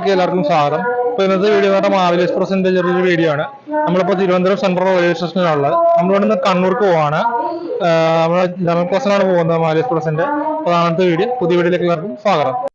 വീഡിയോയിലേക്ക് എല്ലാവർക്കും സ്വാഗതം. ഇപ്പൊ ഇന്നത്തെ വീഡിയോ പറഞ്ഞ പറഞ്ഞാൽ മാവേലി എക്സ്പ്രസിന്റെ ചെറിയൊരു വീഡിയോ ആണ്. നമ്മളിപ്പോ തിരുവനന്തപുരം സെൻട്രൽ റെയിൽവേ സ്റ്റേഷനിലുള്ളത് നമ്മളിവിടെ നിന്ന് കണ്ണൂർക്ക് പോവാണ്. ആഹ് നമ്മൾ ജനറൽ ക്ലാസ്സിലാണ് പോകുന്നത് മാവേലി എക്സ്പ്രസിന്റെ. പ്രധാനത്തെ വീഡിയോ പുതിയ വീഡിയോയിലേക്ക് എല്ലാവർക്കും സ്വാഗതം.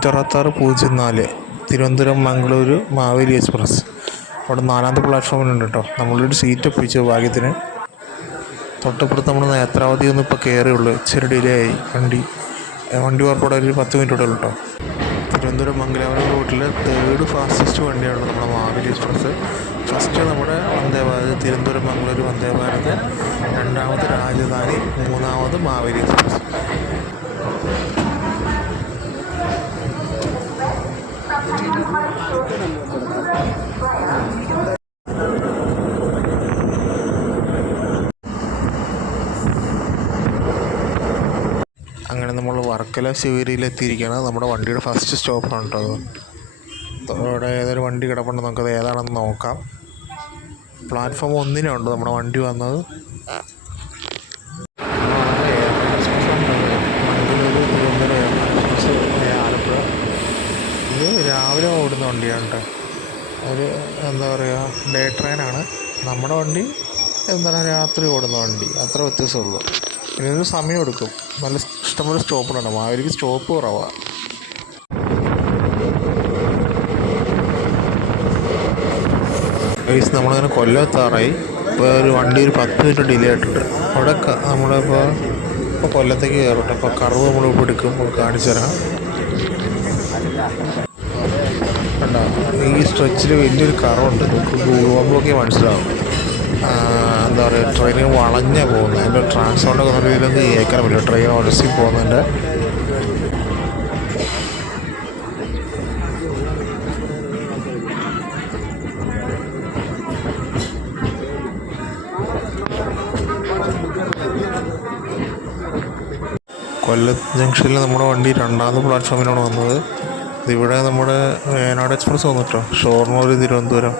നൂറ്ററുപത്താറ് പൂജ്യം നാല് തിരുവനന്തപുരം മംഗളൂരു മാവേലി എക്സ്പ്രസ്. അവിടെ നാലാമത്തെ പ്ലാറ്റ്ഫോമിലുണ്ട് കേട്ടോ. നമ്മളൊരു സീറ്റ് ഒപ്പിച്ചു ഭാഗ്യത്തിന്. തൊട്ടപ്പുറത്ത് നമ്മൾ നേത്രാവതി ഒന്നും ഇപ്പോൾ കയറിയുള്ളൂ ഇച്ചിരി ഡിലേ ആയി. വണ്ടി വണ്ടി പുറപ്പെടെ ഒരു പത്ത് മിനിറ്റ് കൂടെ കേട്ടോ. തിരുവനന്തപുരം മംഗലാപുരം റൂട്ടിലെ തേർഡ് ഫാസ്റ്റസ്റ്റ് വണ്ടിയാണ് നമ്മുടെ മാവേലി എക്സ്പ്രസ്. ഫസ്റ്റ് നമ്മുടെ വന്ദേ ഭാരത് തിരുവനന്തപുരം മംഗളൂരു വന്ദേ ഭാരത്. രണ്ടാമത് രാജധാനി മൂന്നാമത് മാവേലി എക്സ്പ്രസ്. അങ്ങനെ നമ്മൾ വർക്കല ശിവരിയിലെത്തിയിരിക്കുകയാണ് നമ്മുടെ വണ്ടിയുടെ ഫസ്റ്റ് സ്റ്റോപ്പാണ് കേട്ടോ അവിടെ ഏതൊരു വണ്ടി കിടപ്പുണ്ട് നമുക്കത് ഏതാണെന്ന് നോക്കാം. പ്ലാറ്റ്ഫോം ഒന്നിനുണ്ട് നമ്മുടെ വണ്ടി വന്നത് മംഗളൂരു തിരുവനന്തപുരം എയർപോർട്ട് എക്സ്പ്രസ് ആലപ്പുഴ ഇത് രാവിലെ ഓടുന്ന വണ്ടിയാണ് കേട്ടോ ഒരു എന്താ പറയുക ഡേ ട്രെയിനാണ്. നമ്മുടെ വണ്ടി എന്താണ് രാത്രി ഓടുന്ന വണ്ടി. അത്ര വ്യത്യാസമുള്ളൂ. പിന്നെ ഇതിനൊരു സമയം എടുക്കും. നല്ല ഇഷ്ടംപോലെ സ്റ്റോപ്പുണ്ട് മാവേലിക്ക് സ്റ്റോപ്പ് കുറവാണ് ഗൈസ് നമ്മളിങ്ങനെ കൊല്ലത്താറായി ഇപ്പോൾ ഒരു വണ്ടി ഒരു പത്ത് മിനിറ്റ് ഡിലേ ആയിട്ടുണ്ട്. അവിടെ നമ്മളിപ്പോൾ ഇപ്പോൾ കൊല്ലത്തേക്ക് കയറട്ടെ അപ്പോൾ കറവ് നമ്മൾ ഇപ്പോൾ എടുക്കും. കാണിച്ചു തരാം. സ്ട്രെച്ചിൽ വലിയൊരു കറവുണ്ട്. നമുക്ക് ഗൂഗിൾ നോക്കി മനസ്സിലാവും. എന്താ പറയുക ട്രെയിൻ വളഞ്ഞ പോകുന്നത്. അതിന്റെ ട്രാൻസ്പോർട്ടൊക്കെ നല്ല രീതിയിലൊന്നും കേൾക്കാൻ പറ്റില്ല ട്രെയിൻ ഉരസി പോകുന്നതിന്റെ കൊല്ലത്ത് ജംഗ്ഷനിൽ നമ്മുടെ വണ്ടി രണ്ടാമത്തെ പ്ലാറ്റ്ഫോമിലാണ് വന്നത്. ഇവിടെ നമ്മുടെ വേനാട് എക്സ്പ്രസ് വന്നിട്ടോ ഷോർണൂർ തിരുവനന്തപുരം.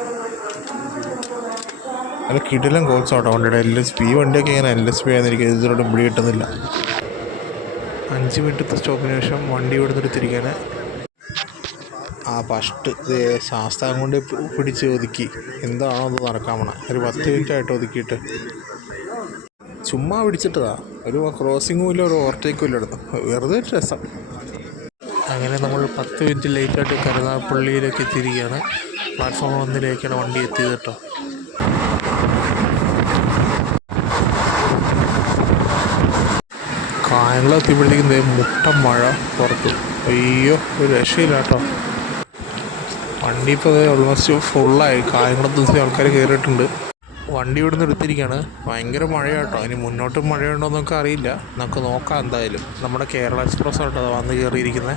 അല്ല കിടിലം കോച്ച് ആട്ടോ വണ്ടിയുടെ. എൽ എസ് പി വണ്ടിയൊക്കെ ഇങ്ങനെ എൽ എസ് പി ആയിരുന്നിരിക്കും. ഇതിലൂടെ പിടി കിട്ടുന്നില്ല. അഞ്ച് മിനിറ്റത്തെ സ്റ്റോപ്പിന് ശേഷം വണ്ടി തിരിക്കാന് ആ ഫസ്റ്റ് ശാസ്താം കൊണ്ട് പിടിച്ച് ഒതുക്കി. എന്താണോ അത് നടക്കാൻ പോണ. ഒരു പത്ത് മിനിറ്റ് ആയിട്ട് ഒതുക്കിയിട്ട്. ചുമ്മാ പിടിച്ചിട്ടതാ. ഒരു ക്രോസിങ്ങും ഇല്ല ഒരു ഓവർടേക്കും ഇല്ല. എടുത്തു വെറുതെ രസം. അങ്ങനെ നമ്മൾ പത്ത് മിനിറ്റ് ലേറ്റായിട്ട് കരുനാഗപ്പള്ളിയിലേക്ക് എത്തിയിരിക്കുകയാണ്. പ്ലാറ്റ്ഫോം ഒന്നിലേക്കാണ് വണ്ടി എത്തിയത് കേട്ടോ. കായംകുളം എത്തിയപ്പോഴത്തേക്കും മുട്ട മഴ പുറത്ത്. അയ്യോ ഒരു രക്ഷയില്ല കേട്ടോ. വണ്ടി ഇപ്പോൾ ഓൾമോസ്റ്റ് ഫുള്ളായി കായംകുളത്ത് ആൾക്കാർ കയറിയിട്ടുണ്ട് വണ്ടി ഇവിടുന്ന് എടുത്തിരിക്കുകയാണ്. ഭയങ്കര മഴയാട്ടോ ഇനി മുന്നോട്ട് മഴയുണ്ടോ എന്നൊക്കെ അറിയില്ല. നമുക്ക് നോക്കാം എന്തായാലും. നമ്മുടെ കേരള എക്സ്പ്രസ് ആട്ടോ വന്ന് കയറിയിരിക്കുന്നത്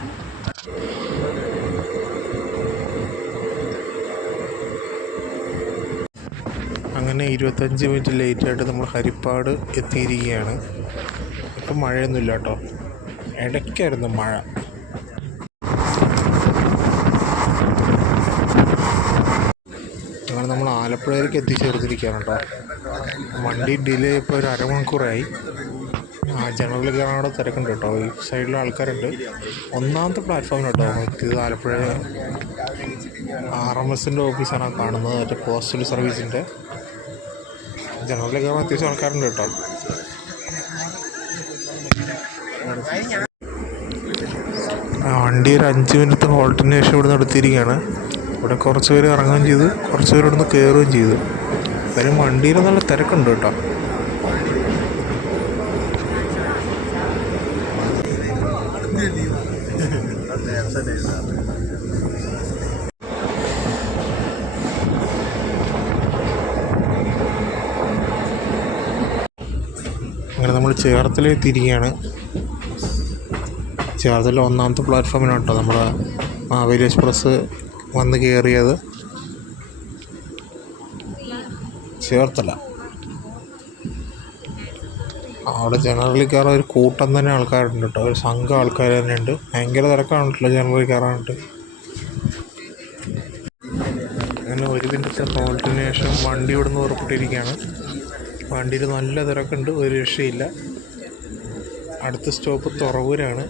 അങ്ങനെ ഇരുപത്തഞ്ച് മിനിറ്റ് ലേറ്റായിട്ട് നമ്മൾ ഹരിപ്പാട് എത്തിയിരിക്കുകയാണ്. ഇപ്പം മഴയൊന്നുമില്ല കേട്ടോ. ഇടയ്ക്കായിരുന്നു മഴ. അങ്ങനെ നമ്മൾ ആലപ്പുഴയിലേക്ക് എത്തിച്ചേർത്തിരിക്കുകയാണ് കേട്ടോ. വണ്ടി ഡിലേ ഇപ്പോൾ ഒരു അരമണിക്കൂറായി. ജനറൽ അവിടെ തിരക്കുണ്ട് കേട്ടോ. ഈ സൈഡിൽ ആൾക്കാരുണ്ട്. ഒന്നാമത്തെ പ്ലാറ്റ്ഫോമിൽ കേട്ടോ എത്തിയത് ആലപ്പുഴ ആർ എം എസിന്റെ ഓഫീസാണ് കാണുന്നത്. മറ്റേ പോസ്റ്റൽ സർവീസിന്റെ ജനറൽ കയറാൻ അത്യാവശ്യം ആൾക്കാരുണ്ട് കേട്ടോ. ആ, വണ്ടി ഒരു അഞ്ച് മിനിറ്റ് ഹോൾട്ടിന് ശേഷം ഇവിടെ എടുത്തിരിക്കുകയാണ്. ഇവിടെ കുറച്ച് പേര് ഇറങ്ങുകയും ചെയ്തു. കുറച്ച് പേര് ഇവിടുന്ന് കയറുകയും ചെയ്തു. എന്തായാലും വണ്ടിയിൽ നല്ല തിരക്കുണ്ട് കേട്ടോ അങ്ങനെ നമ്മൾ ചേർത്തലെത്തിയിരിക്കുകയാണ് ചേർത്തല ഒന്നാമത്തെ പ്ലാറ്റ്ഫോമിലാണ് കേട്ടോ നമ്മൾ മാവേലി എക്സ്പ്രസ് വന്ന് കയറിയത് ചേർത്തല. അവിടെ ജനറലിൽ കയറാൻ ഒരു കൂട്ടം തന്നെ ആൾക്കാരുണ്ട് കേട്ടോ. ഒരു സംഘം ആൾക്കാർ തന്നെയുണ്ട്. ഭയങ്കര തിരക്കാണല്ലോ ജനറലിൽ കയറാനായിട്ട് അങ്ങനെ ഒരു മിനിറ്റ് ഹോൾട്ടിന് ശേഷം വണ്ടി ഇവിടുന്ന് പുറപ്പെട്ടിരിക്കുകയാണ്. വണ്ടിയിൽ നല്ല തിരക്കുണ്ട് ഒരു രക്ഷയില്ല. അടുത്ത സ്റ്റോപ്പ് തുറവൂരാണ്.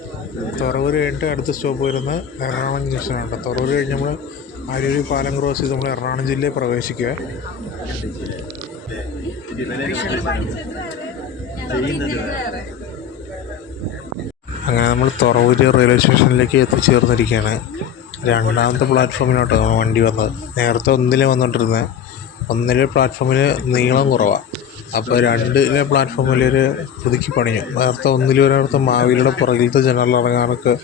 തുറവൂർ കഴിഞ്ഞിട്ട് അടുത്ത സ്റ്റോപ്പ് വരുന്നത് എറണാകുളം ജംഗ്ഷനാണ് കേട്ടോ. തുറവൂർ കഴിഞ്ഞ് നമ്മൾ അരൂരി പാലം ക്രോസ് ചെയ്ത് നമ്മൾ എറണാകുളം ജില്ലയിൽ പ്രവേശിക്കുക. അങ്ങനെ നമ്മൾ തുറവൂര് റെയിൽവേ സ്റ്റേഷനിലേക്ക് എത്തിച്ചേർന്നിരിക്കുകയാണ്. രണ്ടാമത്തെ പ്ലാറ്റ്ഫോമിലോട്ട് നമ്മൾ വണ്ടി വന്നത്. നേരത്തെ ഒന്നിലേ വന്നുകൊണ്ടിരുന്നത് ഒന്നിലെ പ്ലാറ്റ്ഫോമിന് നീളം കുറവാണ് അപ്പോൾ രണ്ടിലെ പ്ലാറ്റ്ഫോമിൽ ഒരു പുതുക്കി പണിഞ്ഞു. നേരത്തെ ഒന്നിൽ ഒരിടത്ത് മാവിലയുടെ പുറകിലത്തെ ജനറൽ ഇറങ്ങാനൊക്കെ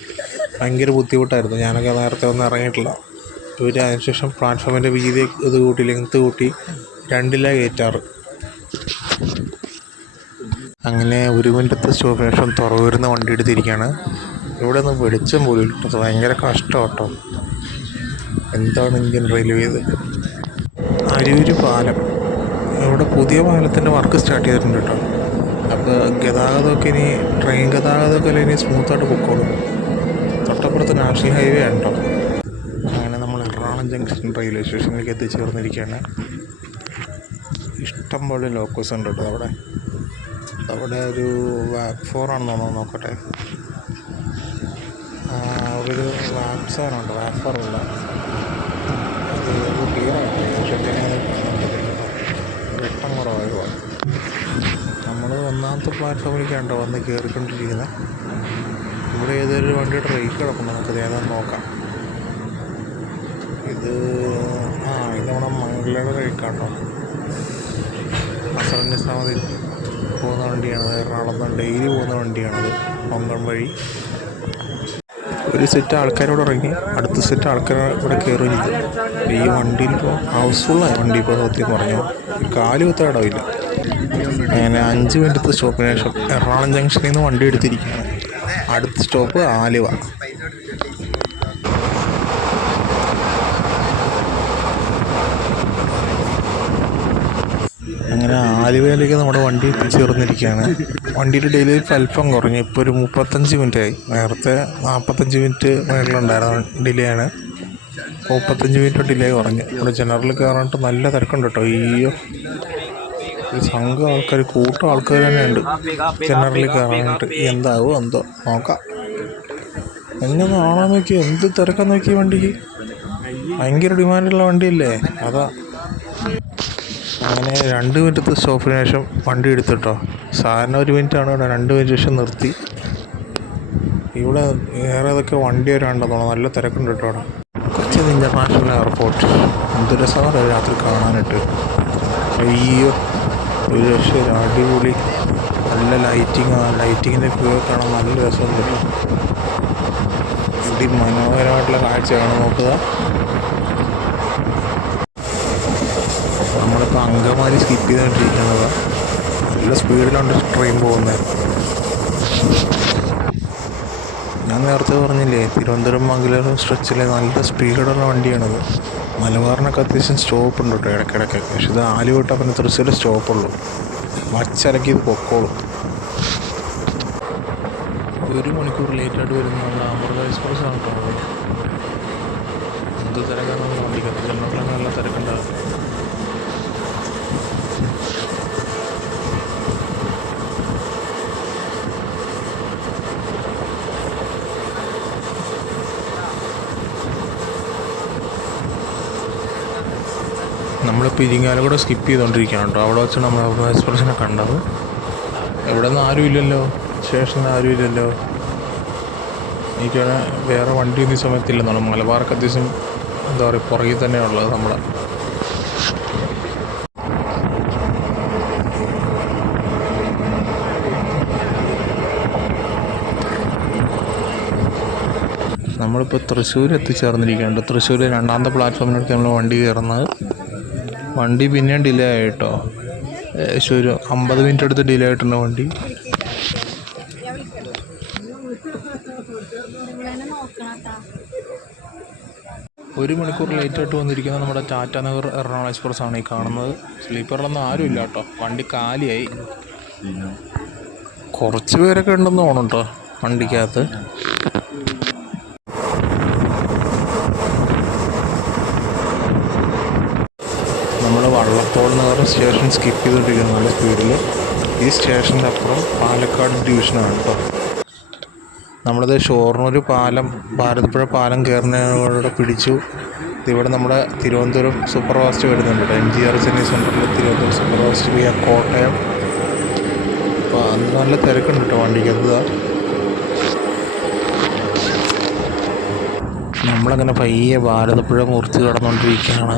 ഭയങ്കര ബുദ്ധിമുട്ടായിരുന്നു. ഞാനൊക്കെ നേരത്തെ ഒന്നും ഇറങ്ങിയിട്ടില്ല. ഇവർ അതിനുശേഷം പ്ലാറ്റ്ഫോമിന്റെ വീതി ഇത് കൂട്ടി ലെങ്ത്ത് കൂട്ടി രണ്ടിലെ കയറ്റാറ്. അങ്ങനെ ഒരു മിനിറ്റത്തെ സ്റ്റോപ്പിന് ശേഷം തുറവൂരുന്ന വണ്ടി എടുത്തിരിക്കുകയാണ്. ഇവിടെ നിന്ന് വെളിച്ചം പോലും കിട്ടും ഭയങ്കര കഷ്ടം കേട്ടോ. എന്താണ് ഇന്ത്യൻ റെയിൽവേ ഇത്? അരൂര് പാലം. പുതിയ പാലത്തിന്റെ വർക്ക് സ്റ്റാർട്ട് ചെയ്തിട്ടുണ്ട് കേട്ടോ. അപ്പോൾ ഗതാഗതമൊക്കെ ഇനി ട്രെയിൻ ഗതാഗതമൊക്കെ ഇനി സ്മൂത്തായിട്ട് പൊക്കോളും. തൊട്ടപ്പുറത്ത് നാഷണൽ ഹൈവേ ആണ് അങ്ങനെ നമ്മൾ എറണാകുളം ജംഗ്ഷൻ റെയിൽവേ സ്റ്റേഷനിലേക്ക് എത്തിച്ചേർന്നിരിക്കുകയാണ്. ഇഷ്ടം പോലെ ലോക്കോസ് ഉണ്ട് കേട്ടോ അവിടെ. അവിടെ ഒരു വാക്ക് ഫോർ ആണെന്ന് തോന്നുന്നു നോക്കട്ടെ. ഒരു വാക്ക് വാക് ഫോർ അല്ല അത് ക്ലിയർ ആയിട്ട് ഏകദേശം എങ്ങനെയാണ് കുറവായതുമാണ് നമ്മൾ ഒന്നാമത്തെ പ്ലാറ്റ്ഫോമിലേക്കാണ്ടോ വന്ന് കയറിക്കൊണ്ടിരിക്കുന്നത് ഇവിടെ ഏതൊരു വണ്ടിയുടെ റേക്ക് കിടപ്പുണ്ട്. നമുക്കത് ഏതാണെന്ന് നോക്കാം. ഇത് ആ ഇത് നമ്മുടെ മംഗളയുടെ റേക്കാട്ടോ അസറിന്റെ സമതി പോകുന്ന വണ്ടിയാണത് എറണാകുളം നിന്ന് ഡെയിലി പോകുന്ന വണ്ടിയാണത്. മംഗളം വഴി. ഒരു സെറ്റ് ആൾക്കാരോട് ഇറങ്ങി അടുത്ത സെറ്റ് ആൾക്കാർ ഇവിടെ കയറുകയും ചെയ്തു. ഈ വണ്ടിയിൽ ഇപ്പോൾ ഹൗസ്ഫുള്ളായി. വണ്ടി ഇപ്പോൾ സത്യം പറഞ്ഞു കാലു കുത്ത ഇടവില്ല. അങ്ങനെ അഞ്ച് മിനിറ്റ് സ്റ്റോപ്പിന് ശേഷം എറണാകുളം ജംഗ്ഷനിൽ നിന്ന് വണ്ടി എടുത്തിരിക്കുകയാണ്. അടുത്ത സ്റ്റോപ്പ് ആലുവ. അങ്ങനെ ആലുവയിലേക്ക് നമ്മുടെ വണ്ടി എത്തിച്ചേർന്നിരിക്കുകയാണ്. വണ്ടിയുടെ ഡെയിലി അല്പം കുറഞ്ഞു. ഇപ്പോൾ ഒരു മുപ്പത്തഞ്ച് മിനിറ്റ് ആയി നേരത്തെ നാൽപ്പത്തഞ്ച് മിനിറ്റ് മേളിലുണ്ടായിരുന്നു ഡിലേ ആണ് മുപ്പത്തഞ്ച് മിനിറ്റ് ഡിലേ കുറഞ്ഞു. ഇവിടെ ജനറൽ കയറാനായിട്ട് നല്ല തിരക്കുണ്ട് കേട്ടോ. അയ്യോ. ഒരു സംഘം ആൾക്കാർ കൂട്ടം ആൾക്കാർ തന്നെയുണ്ട്. ജനറലിൽ കയറാനായിട്ട് എന്താവോ എന്തോ. നോക്കാം. എങ്ങനെ ആണോ നോക്കി എന്ത് തിരക്കാൻ നോക്കി വണ്ടിക്ക്? ഭയങ്കര ഡിമാൻഡുള്ള വണ്ടിയല്ലേ? അതാ. അങ്ങനെ രണ്ട് മിനിറ്റത്തെ സ്റ്റോപ്പിന് ശേഷം വണ്ടി എടുത്തിട്ടോ. സാധാരണ ഒരു മിനിറ്റാണ് ഇവിടെ. രണ്ട് മിനിറ്റ് ശേഷം നിർത്തി. ഇവിടെ വേറെ ഏതൊക്കെ വണ്ടി വരാണ്ടെന്ന് തോന്നുന്നു നല്ല തിരക്കുണ്ട് കേട്ടോ അവിടെ. Cochin international airport. എന്ത് രസമാണ് രാത്രി കാണാനായിട്ട്. അയ്യോ ഒരു രക്ഷയില്ല. അടിപൊളി. നല്ല ലൈറ്റിങ് ആ. ലൈറ്റിങ്ങിന്റെ വ്യൂ കാണാൻ നല്ല രസമുണ്ട്. കേട്ടോ അതിമനോഹരമായിട്ടുള്ള കാഴ്ചയാണ് നോക്കുക നമ്മളിപ്പോൾ അങ്കമാലി സ്കിപ്പ് ചെയ്തുകൊണ്ടിരിക്കുന്നത് നല്ല സ്പീഡിലുണ്ട് ട്രെയിൻ പോകുന്നത് ഞാൻ നേരത്തെ പറഞ്ഞില്ലേ തിരുവനന്തപുരം മംഗലൂരു സ്ട്രെച്ചിലെ നല്ല സ്പീഡുള്ള വണ്ടിയാണിത്. മലബാറിനൊക്കെ അത്യാവശ്യം സ്റ്റോപ്പ് ഉണ്ട് കേട്ടോ ഇടയ്ക്കിടയ്ക്ക്. പക്ഷെ ഇത് ആലു വിട്ടാൽ പിന്നെ തൃശ്ശൂർ സ്റ്റോപ്പുള്ളൂ വച്ചലക്കി ഇത് പൊക്കോളും. ഒരു മണിക്കൂർ ലേറ്റായിട്ട് വരുന്ന നമ്മുടെ അമൃത എക്സ്പ്രസ് ആണ് കേട്ടോ. എന്ത് തിരക്കാണെന്ന് വണ്ടിക്കകത്ത് ജനറലൊക്കെ നല്ല തിരക്കുണ്ടാകും നമ്മളിപ്പോൾ ഇരിങ്ങാലക്കുട സ്കിപ്പ് ചെയ്തുകൊണ്ടിരിക്കുകയാണ് കേട്ടോ. അവിടെ വെച്ചാണ് നമ്മൾ അവിടെ എക്സ്പ്രഷനെ കണ്ടത്. ഇവിടെ നിന്ന് ആരും ഇല്ലല്ലോ. സ്റ്റേഷനിൽ ആരും ഇല്ലല്ലോ. എനിക്ക് വേറെ വണ്ടി ഒന്നും നമ്മൾ മലബാർക്ക് അത്യാവശ്യം എന്താ പറയുക പുറകിൽ തന്നെയുള്ളത് നമ്മളെ. നമ്മളിപ്പോൾ തൃശ്ശൂർ എത്തിച്ചേർന്നിരിക്കുകയാണ് തൃശ്ശൂർ രണ്ടാമത്തെ പ്ലാറ്റ്ഫോമിനടുത്ത് നമ്മൾ വണ്ടി കയറുന്നത്. വണ്ടി പിന്നെയും ഡിലേ ആയിട്ടോ. ഏകദേശം ഒരു അമ്പത് മിനിറ്റ് അടുത്ത് ഡിലേ ആയിട്ടുണ്ട് വണ്ടി. ഒരു മണിക്കൂർ ലേറ്റായിട്ട് വന്നിരിക്കുന്ന നമ്മുടെ ടാറ്റാനഗർ എറണാകുളം എക്സ്പ്രസ് ആണ് ഈ കാണുന്നത്. സ്ലീപ്പറിലൊന്നും ആരുമില്ല കേട്ടോ. വണ്ടി കാലിയായി. കുറച്ച് പേരൊക്കെ ഉണ്ടെന്ന് തോന്നുന്നു കേട്ടോ വണ്ടിക്കകത്ത് നമ്മൾ വള്ളത്തോൾ നഗർ സ്റ്റേഷൻ സ്കിപ്പ് ചെയ്തുകൊണ്ടിരിക്കുന്ന നല്ല സ്പീഡിൽ ഈ സ്റ്റേഷന്റെ അപ്പുറം പാലക്കാട് ഡിവിഷനാണ് കേട്ടോ നമ്മളിത് ഷോർണൂർ പാലം ഭാരതപ്പുഴ പാലം കയറുന്നതോടെ പിടിച്ചു. ഇവിടെ നമ്മുടെ തിരുവനന്തപുരം സൂപ്പർ ഫാസ്റ്റ് വരുന്നുണ്ട് കേട്ടോ എം ജി ആർ ചെന്നൈ സെന്ററിൽ തിരുവനന്തപുരം സൂപ്പർ ഫാസ്റ്റ് കോട്ടയം. അപ്പോൾ അന്ന് നല്ല തിരക്കുണ്ട് കേട്ടോ വണ്ടിക്ക് എന്താ നമ്മളങ്ങനെ പയ്യെ ഭാരതപ്പുഴ മുറിച്ച് കടന്നുകൊണ്ടിരിക്കുകയാണ്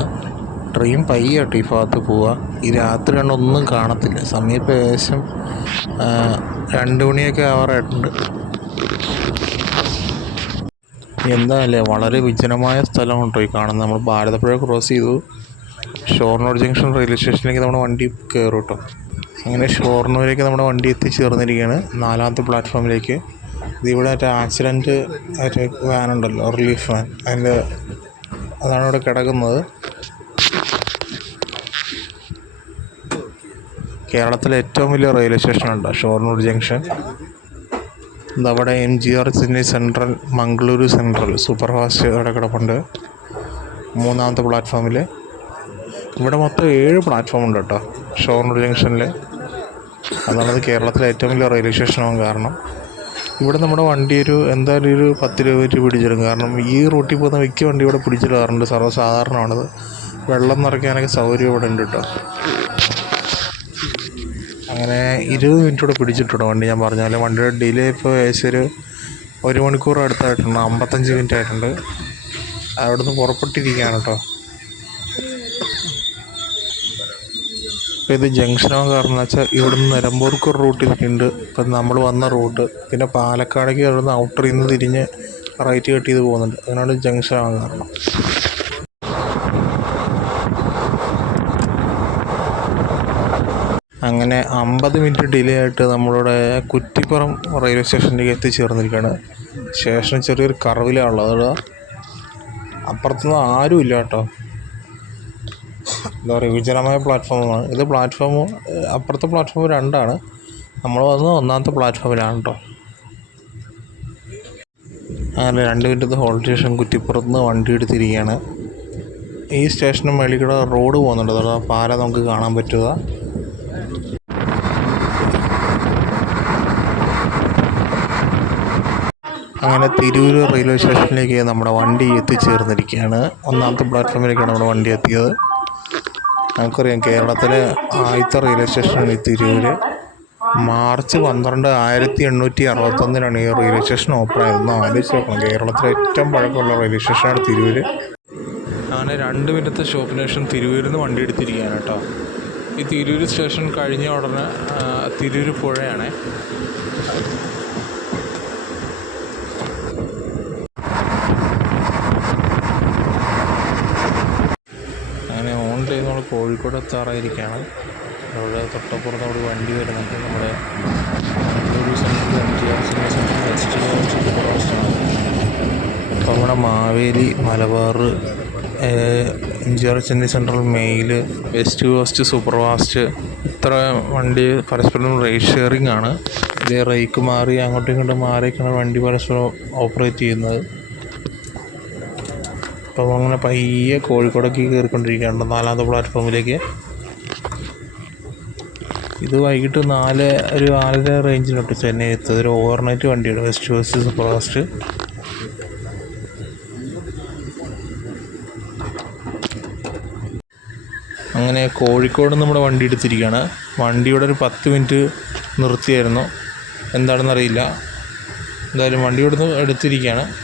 ട്രെയിൻ പയ്യെ കേട്ടോ ഈ ഭാഗത്ത് പോവുക ഈ രാത്രി കണ്ട് ഒന്നും കാണത്തില്ല. ഇപ്പോൾ ഏകദേശം രണ്ട് മണിയൊക്കെ ആവാറായിട്ടുണ്ട്. എന്തായാലേ വളരെ വിജനമായ സ്ഥലമാണ് കേട്ടോ ഈ കാണുന്നത്. നമ്മൾ ഭാരതപ്പുഴ ക്രോസ് ചെയ്തു. ഷോർണൂർ ജംഗ്ഷൻ റെയിൽവേ സ്റ്റേഷനിലേക്ക് നമ്മുടെ വണ്ടി കയറും കേട്ടോ അങ്ങനെ ഷോർണൂരിലേക്ക് നമ്മുടെ വണ്ടി എത്തിച്ചേർന്നിരിക്കുകയാണ് നാലാമത്തെ പ്ലാറ്റ്ഫോമിലേക്ക് ഇതിവിടെ മറ്റേ ആക്സിഡന്റ് ഉണ്ടല്ലോ റിലീഫ് വാൻ അതിന്റെ അതാണ് ഇവിടെ കിടക്കുന്നത്. കേരളത്തിലെ ഏറ്റവും വലിയ റെയിൽവേ സ്റ്റേഷനുണ്ട് ഷോർണൂർ ജംഗ്ഷൻ. ഇതവിടെ M G R Chennai central Mangaluru central superfast അവിടെ കിടപ്പുണ്ട് മൂന്നാമത്തെ പ്ലാറ്റ്ഫോമിൽ ഇവിടെ മൊത്തം ഏഴ് പ്ലാറ്റ്ഫോം ഉണ്ട് കേട്ടോ ഷോർണൂർ ജംഗ്ഷനിൽ അതാണത് കേരളത്തിലെ ഏറ്റവും വലിയ റെയിൽവേ സ്റ്റേഷനാകാൻ കാരണം. ഇവിടെ നമ്മുടെ വണ്ടി ഒരു എന്തായാലും ഒരു പത്ത് രൂപ വെച്ച് പിടിച്ചിടും. കാരണം ഈ റൂട്ടിൽ പോകുന്ന മിക്ക വണ്ടി ഇവിടെ പിടിച്ചിടാറുണ്ട് സർവസാധാരണമാണത്. വെള്ളം നിറയ്ക്കാനൊക്കെ സൗകര്യം ഇവിടെ ഉണ്ട് കേട്ടോ. അങ്ങനെ ഇരുപത് മിനിറ്റ് കൂടെ പിടിച്ചിട്ടുണ്ട് വണ്ടി. ഞാൻ പറഞ്ഞ വണ്ടിയുടെ ഡിലേ ഇപ്പോൾ ഏകദേശം ഒരു ഒരു മണിക്കൂർ അടുത്തായിട്ടുണ്ട്. അമ്പത്തഞ്ച് മിനിറ്റ് ആയിട്ടുണ്ട്. അവിടുന്ന് പുറപ്പെട്ടിരിക്കുകയാണ് കേട്ടോ. ഇപ്പോൾ ഇത് ജംഗ്ഷനോ കാരണം വെച്ചാൽ ഇവിടുന്ന് നിലമ്പൂർക്ക് ഒരു റൂട്ടിലേക്കുണ്ട് ഇപ്പം നമ്മൾ വന്ന റൂട്ട് പിന്നെ പാലക്കാടേക്ക് ഇവിടുന്ന് ഔട്ടറിൽ നിന്ന് തിരിഞ്ഞ് റൈറ്റ് കട്ട് ചെയ്ത് പോകുന്നുണ്ട്. അതിനാണ് ജംഗ്ഷനാകാൻ കാരണം. അങ്ങനെ അമ്പത് മിനിറ്റ് ഡിലേ ആയിട്ട് നമ്മളുടെ കുറ്റിപ്പുറം റെയിൽവേ സ്റ്റേഷനിലേക്ക് എത്തിച്ചേർന്നിരിക്കുകയാണ് സ്റ്റേഷൻ ചെറിയൊരു കറവിലാണുള്ളത് അതുകൊണ്ട് അപ്പുറത്തുനിന്ന് ആരുമില്ല കേട്ടോ. എന്താ പറയുക വിജനമായ പ്ലാറ്റ്ഫോമാണ് ഇത് പ്ലാറ്റ്ഫോം അപ്പുറത്തെ പ്ലാറ്റ്ഫോം രണ്ടാണ്. നമ്മൾ വന്നത് ഒന്നാമത്തെ പ്ലാറ്റ്ഫോമിലാണ് കേട്ടോ. അങ്ങനെ രണ്ട് മിനിറ്റത്തെ ഹോൾഡ് സ്റ്റേഷൻ കുറ്റിപ്പുറത്ത് നിന്ന് വണ്ടി എടുത്തിരിക്കുകയാണ്. ഈ സ്റ്റേഷന് മേളിൽ കൂടെ റോഡ് പോകുന്നുണ്ട് അതുകൊണ്ട് പാല നമുക്ക് കാണാൻ പറ്റുക. അങ്ങനെ തിരൂർ റെയിൽവേ സ്റ്റേഷനിലേക്ക് നമ്മുടെ വണ്ടി എത്തിച്ചേർന്നിരിക്കുകയാണ്. ഒന്നാമത്തെ പ്ലാറ്റ്ഫോമിലേക്കാണ് നമ്മുടെ വണ്ടി എത്തിയത്. നമുക്കറിയാം കേരളത്തിലെ ആദ്യത്തെ റെയിൽവേ സ്റ്റേഷനാണ് ഈ തിരൂർ മാർച്ച് പന്ത്രണ്ട് ആയിരത്തി എണ്ണൂറ്റി അറുപത്തൊന്നിനാണ് ഈ റെയിൽവേ സ്റ്റേഷൻ ഓപ്പൺ ആയത്. ഒന്ന് ആലോചിച്ച് നോക്കണം. കേരളത്തിലെ ഏറ്റവും പഴക്കമുള്ള റെയിൽവേ സ്റ്റേഷനാണ് തിരൂർ അങ്ങനെ രണ്ട് മിനിറ്റത്തെ ഷോപ്പിന് ശേഷം തിരൂരിൽ നിന്ന് വണ്ടി എടുത്തിരിക്കുകയാണ് കേട്ടോ. ഈ തിരൂർ സ്റ്റേഷൻ കഴിഞ്ഞ ഉടനെ തിരൂർ പുഴയാണ് പുഴയാണേ അങ്ങനെ ഓൺ ടൈം നമ്മൾ കോഴിക്കോട് എത്താറായിരിക്കുകയാണ്. അവിടെ തൊട്ടപ്പുറത്ത് അവിടെ വണ്ടി വരുന്നുണ്ട്. നമ്മുടെ അപ്പോൾ നമ്മുടെ Maveli Malabar M G R Chennai central mail west coast super fast ഇത്ര വണ്ടി പരസ്പരം റേറ്റ് ഷെയറിംഗ് ആണ്. ഇതേ റേക്ക് മാറി അങ്ങോട്ടും ഇങ്ങോട്ടും മാറിയൊക്കെയാണ് വണ്ടി പരസ്പരം ഓപ്പറേറ്റ് ചെയ്യുന്നത്. അപ്പം അങ്ങനെ പയ്യെ കോഴിക്കോടേക്ക് കയറിക്കൊണ്ടിരിക്കുകയാണ് നാലാമത്തെ പ്ലാറ്റ്ഫോമിലേക്ക്. ഇത് വൈകിട്ട് നാല് ഒരു നാലര റേഞ്ചിലോട്ട് ചെന്നൈ എത്തുന്നത്. ഒരു ഓവർനൈറ്റ് വണ്ടിയാണ്. വെസ്റ്റ് വെസ്റ്റ് സൂപ്പർ ഫാസ്റ്റ് അങ്ങനെ കോഴിക്കോട് നമ്മുടെ വണ്ടി എടുത്തിരിക്കുകയാണ്. വണ്ടിയുടെ ഒരു പത്ത് മിനിറ്റ് നിർത്തിയായിരുന്നു. എന്താണെന്നറിയില്ല എന്തായാലും വണ്ടി ഇവിടുന്ന് എടുത്തിരിക്കുകയാണ്. ആ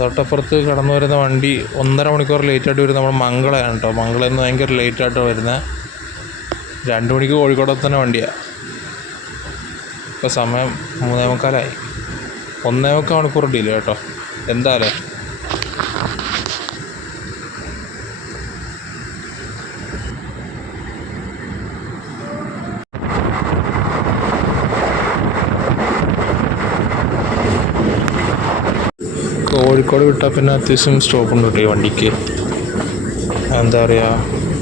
തൊട്ടപ്പുറത്ത് കടന്നു വരുന്ന വണ്ടി ഒന്നര മണിക്കൂർ ലേറ്റായിട്ട് വരുന്ന നമ്മുടെ മംഗളയാണ് കേട്ടോ. മംഗളയിൽ നിന്ന് ഭയങ്കര ലേറ്റായിട്ട് വരുന്നത് രണ്ട് മണിക്ക് കോഴിക്കോട് തന്നെ വണ്ടിയാണ് ഇപ്പോൾ സമയം മൂന്നേ മുക്കാലായി. ഒന്നേ മുക്കാൽ മണിക്കൂർ ഡിലേ കേട്ടോ. എന്തായാലേ. കോഴിക്കോട് വിട്ടാൽ പിന്നെ അത്യാവശ്യം സ്റ്റോപ്പ് ഉണ്ട് കേട്ടോ ഈ വണ്ടിക്ക്. എന്താ പറയുക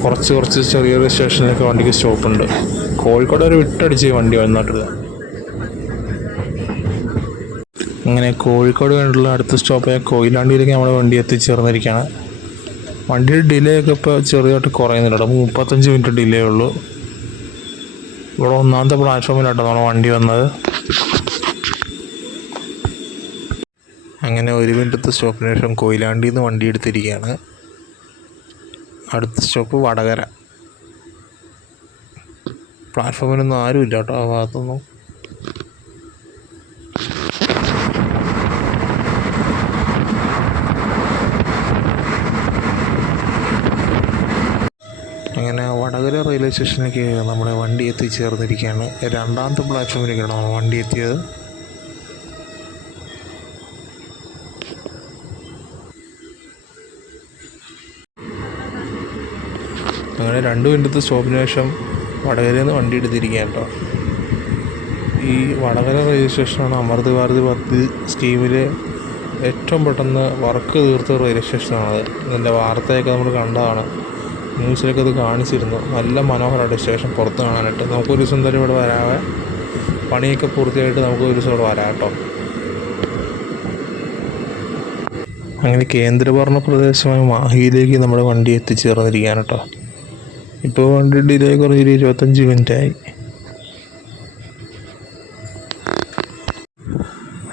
കുറച്ച് കുറച്ച് ചെറിയ ചെറിയ സ്റ്റേഷനിലൊക്കെ വണ്ടിക്ക് സ്റ്റോപ്പ് ഉണ്ട്. കോഴിക്കോട് ഒരു വിട്ടടിച്ച് വണ്ടി വന്നിട്ട് അങ്ങനെ കോഴിക്കോട് വേണ്ടിയുള്ള അടുത്ത സ്റ്റോപ്പായ കൊയിലാണ്ടിയിലേക്ക് നമ്മുടെ വണ്ടി എത്തിച്ചേർന്നിരിക്കുകയാണ് വണ്ടിയുടെ ഡിലേ ഒക്കെ ഇപ്പോൾ ചെറിയതായിട്ട് കുറയുന്നുണ്ട് അപ്പോൾ മുപ്പത്തഞ്ച് മിനിറ്റ് ഡിലേ ഉള്ളൂ. ഇവിടെ ഒന്നാമത്തെ പ്ലാറ്റ്ഫോമിലാട്ടോ നമ്മുടെ വണ്ടി വന്നത്. ഒരു മിനിറ്റത്തെ സ്റ്റോപ്പിന് ശേഷം കൊയിലാണ്ടിയിൽ നിന്ന് വണ്ടി എടുത്തിരിക്കുകയാണ്. അടുത്ത സ്റ്റോപ്പ് വടകര. പ്ലാറ്റ്ഫോമിനൊന്നും ആരുമില്ല കേട്ടോ ആ ഭാഗത്തൊന്നും. അങ്ങനെ വടകര റെയിൽവേ സ്റ്റേഷനിലേക്ക് നമ്മുടെ വണ്ടി എത്തിച്ചേർന്നിരിക്കുകയാണ്. രണ്ടാമത്തെ പ്ലാറ്റ്ഫോമിലേക്കാണ് വണ്ടി എത്തിയത്. അങ്ങനെ രണ്ട് മിനിറ്റത്തെ സ്റ്റോപ്പിന് ശേഷം വടകരയിൽ നിന്ന് വണ്ടി എടുത്തിരിക്കുകയാണ് കേട്ടോ. ഈ വടകര റെയിൽവേ സ്റ്റേഷനാണ് അമൃത് ഭാരതി പദ്ധതി സ്കീമിലെ ഏറ്റവും പെട്ടെന്ന് വർക്ക് തീർത്ത റെയിൽവേ സ്റ്റേഷനാണത്. ഇതിന്റെ വാർത്തയൊക്കെ നമ്മൾ കണ്ടതാണ്. ന്യൂസിലൊക്കെ അത് കാണിച്ചിരുന്നു. നല്ല മനോഹരമായിട്ട് സ്റ്റേഷൻ പുറത്ത് കാണാനായിട്ട്. നമുക്കൊരു ദിവസം എന്തായാലും ഇവിടെ വരാവേ. പണിയൊക്കെ പൂർത്തിയായിട്ട് നമുക്ക് ഒരു ദിവസം ഇവിടെ വരാം കേട്ടോ. അങ്ങനെ കേന്ദ്രഭരണ പ്രദേശമായ മാഹിയിലേക്ക് നമ്മുടെ വണ്ടി എത്തിച്ചേർന്നിരിക്കുകയാണ് കേട്ടോ. ഇപ്പോൾ വണ്ടി ഡിലേ കുറഞ്ഞൊരു ഇരുപത്തഞ്ച് മിനിറ്റായി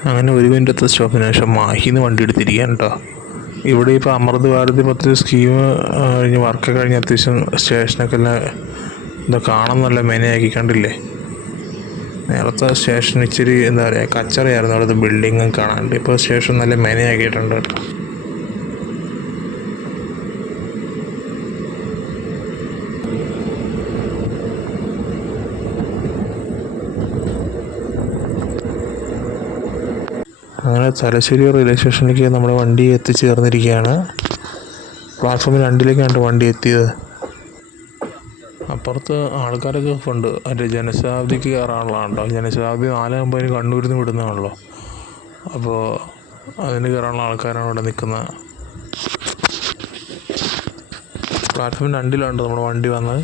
അങ്ങനെ ഒരു മിനിറ്റത്തെ സ്റ്റോപ്പിന് ശേഷം മാഹിന്ന് വണ്ടി എടുത്തിരിക്കുകയാണ് കേട്ടോ ഇവിടെ ഇപ്പോൾ അമൃത് ഭാരതി പദ്ധതി സ്കീം കഴിഞ്ഞ് വർക്ക് കഴിഞ്ഞ് അത്യാവശ്യം സ്റ്റേഷനൊക്കെ എല്ലാം എന്താ കാണാൻ നല്ല മെനയാക്കി കണ്ടില്ലേ? നേരത്തെ സ്റ്റേഷൻ ഇച്ചിരി എന്താ പറയുക കച്ചറയായിരുന്നു. അവിടുത്തെ ബിൽഡിങ്ങും കാണാണ്ട്. ഇപ്പോൾ സ്റ്റേഷൻ നല്ല മെനയാക്കിയിട്ടുണ്ട് കേട്ടോ അങ്ങനെ തലശ്ശേരി റെയിൽവേ സ്റ്റേഷനിലേക്ക് നമ്മുടെ വണ്ടി എത്തിച്ചേർന്നിരിക്കുകയാണ്. പ്ലാറ്റ്ഫോമിൽ രണ്ടിലേക്കാണ് വണ്ടി എത്തിയത്. അപ്പുറത്ത് ആൾക്കാരൊക്കെ ഉണ്ട്. അതിന്റെ ജനശതാബ്ദിക്ക് കയറാനുള്ളതാണല്ലോ. കേട്ടോ ജനശതാബ്ദി നാലാകുമ്പോൾ അതിന് കണ്ണൂരിൽ നിന്ന് വിടുന്നതാണല്ലോ. അപ്പോൾ അതിന് കയറാനുള്ള ആൾക്കാരാണ് ഇവിടെ നിൽക്കുന്നത്. പ്ലാറ്റ്ഫോം രണ്ടിലാണ് നമ്മുടെ വണ്ടി വന്നത്.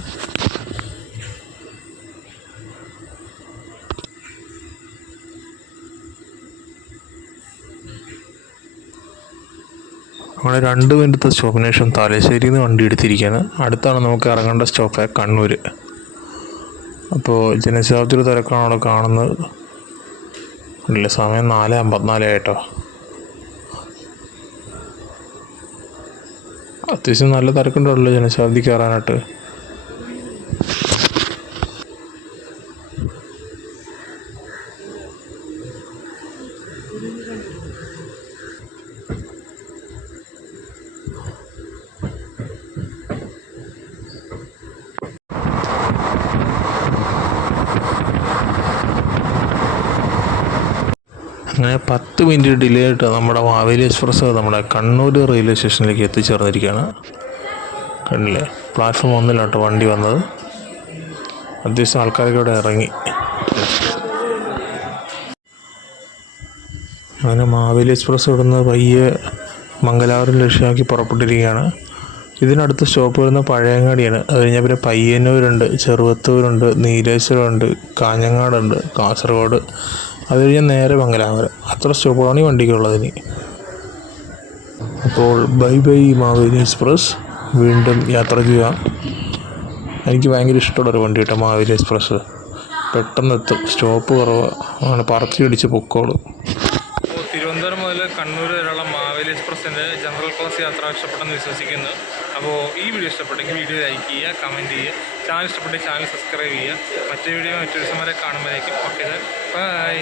അങ്ങനെ രണ്ട് മിനിറ്റത്തെ സ്റ്റോപ്പിന് ശേഷം തലശ്ശേരിയിൽ നിന്ന് വണ്ടി എടുത്തിരിക്കുകയാണ് അടുത്താണ് നമുക്ക് ഇറങ്ങേണ്ട സ്റ്റോപ്പ് കണ്ണൂർ അപ്പോൾ ജനശതാബ്ദിയുടെ തിരക്കാണ് അവിടെ കാണുന്നത്. ഇല്ല സമയം നാല് അമ്പത്തിനാല് ആയിട്ടോ അത്യാവശ്യം നല്ല തിരക്കുണ്ടല്ലോ ജനശതാബ്ദി കയറാനായിട്ട്. അങ്ങനെ പത്ത് മിനിറ്റ് ഡിലേ ആയിട്ട് നമ്മുടെ മാവേലി എക്സ്പ്രസ് നമ്മുടെ കണ്ണൂർ റെയിൽവേ സ്റ്റേഷനിലേക്ക് എത്തിച്ചേർന്നിരിക്കുകയാണ്. കണ്ടില്ലേ? പ്ലാറ്റ്ഫോം ഒന്നിലാട്ടോ വണ്ടി വന്നത്. അത്യാവശ്യം ആൾക്കാരൊക്കെ ഇവിടെ ഇറങ്ങി. അങ്ങനെ മാവേലി എക്സ്പ്രസ് ഇവിടുന്ന് പയ്യെ മംഗലാപുരം ലക്ഷ്യമാക്കി പുറപ്പെട്ടിരിക്കുകയാണ്. ഇതിനടുത്ത് സ്റ്റോപ്പ് വരുന്ന പഴയങ്ങാടിയാണ്. അത് കഴിഞ്ഞാൽ പിന്നെ പയ്യന്നൂരുണ്ട് ചെറുവത്തൂരുണ്ട് നീലേശ്വരമുണ്ട് കാഞ്ഞങ്ങാടുണ്ട് കാസർഗോഡ് അത് കഴിഞ്ഞാൽ നേരെ മംഗലാപുരം അത്ര സ്റ്റോപ്പുകളാണ് ഈ വണ്ടിക്കുള്ളത് ഇനി. അപ്പോൾ ബൈ ബൈ മാവേലി എക്സ്പ്രസ്. വീണ്ടും യാത്ര ചെയ്യാം എനിക്ക് ഭയങ്കര ഇഷ്ടമുള്ളൊരു വണ്ടി കേട്ടോ മാവേലി എക്സ്പ്രസ്. പെട്ടെന്ന് എത്തും സ്റ്റോപ്പ് കുറവ്. അങ്ങനെ പറത്തി അടിച്ച് പൊക്കോളും. തിരുവനന്തപുരം മുതൽ കണ്ണൂർ വരെയുള്ള മാവേലി എക്സ്പ്രസിന്റെ ജനറൽ ക്ലാസ് യാത്ര ഇഷ്ടപ്പെട്ടെന്ന് വിശ്വസിക്കുന്നു. അപ്പോൾ ഈ വീഡിയോ ഇഷ്ടപ്പെട്ടെങ്കിൽ വീഡിയോ ലൈക്ക് ചെയ്യുക കമന്റ് ചെയ്യുക. ചാനൽ ഇഷ്ടപ്പെട്ടെങ്കിൽ ചാനൽ സബ്സ്ക്രൈബ് ചെയ്യുക. മറ്റൊരു വീഡിയോ മറ്റൊരു ദിവസം വരെ കാണുമ്പോഴേക്കും ഓക്കെ ബൈ